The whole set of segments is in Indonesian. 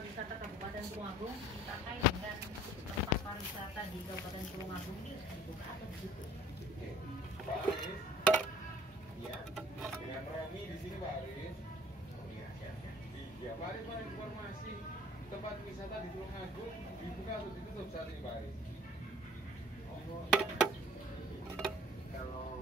pariwisata Kabupaten Tulungagung terkait dengan tempat pariwisata di Kabupaten Tulungagung ini dibuka atau ditutup? Pak Aris, ya, dengan Romi di sini Pak Aris. Oh iya, iya, Pak Aris, Pak, informasi tempat wisata di Tulungagung dibuka atau ditutup saat ini Pak Aris? Oh, kalau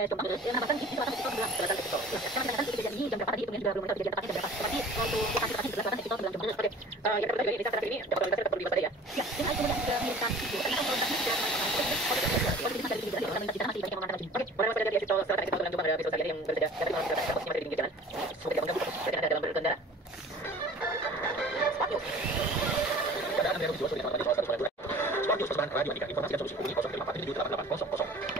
oleh Jombang yang menambahkan di selatan Pistol sebelah selatan Pistol. Sekarang kita akan kejadian ini jam berapa tadi, kemudian juga belum tahu kejadian tepatnya jam berapa. Tapi untuk lokasi tepatnya di selatan Pistol sebelah Jombang. Oke. Yang kedua juga ini saat ini dapat kualitasnya tetap perlu dibahas tadi ya. Ya, ini kemudian juga mengirimkan video. Karena kalau lokasinya tidak oke, jadi masih dari kita masih banyak yang memanfaatkan lagi. Oke, boleh masuk dari Pistol selatan Pistol dengan Jombang ada Pistol yang berbeda. Dari malam kita posisinya masih di pinggir jalan. Semoga tidak mengganggu ketika ada dalam berkendara. Spanyol. Keadaan yang sudah sulit teman-teman di salah satu sekolah dua. Spanyol persembahan radio informasi dan solusi hubungi 054 7888 00.